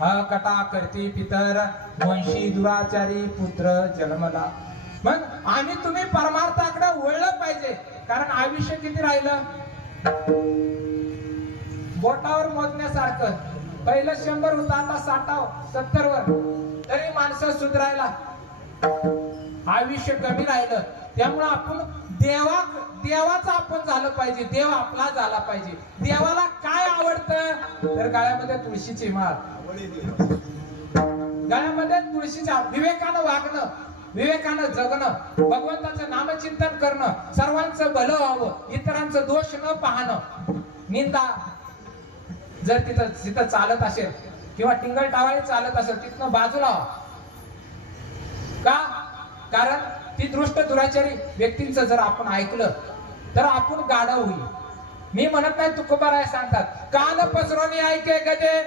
कटा करती पितर वंशी दुराचारी पुत्र जन्मला. मग आम्ही तुम्ही परमार्थाकडे वळलं पाहिजे. कारण आयुष्य किती राहिलं बोटावर मोजण्यासारखं. पहिलं 100 होता, आता 60 वर. तरी माणसं सुधरायला आयुष्य कमी राहिलं. त्यामुळं आपण देवाचा आपण झालं पाहिजे. देव आपला झाला पाहिजे. देवाला काय आवडतं तर गळ्यामध्ये तुळशीची माळ, गळ्यामध्ये तुळशीचा, विवेकानं वागणं, विवेकानं जगणं, भगवंताचं नामचिंतन करणं, सर्वांचं भलं व्हावं, इतरांचं दोष न पाहणं. निंदा जर तिथं चालत असेल किंवा टिंगल टावाळी चालत असेल तिथनं बाजूला व्हा. का? कारण ती दृष्ट दुराचारी व्यक्तींचं जर आपण ऐकलं तर आपण गाढव होईल. मी म्हणत नाही तुकोबाराय सांगतात, कान पसरवणी ऐके गजे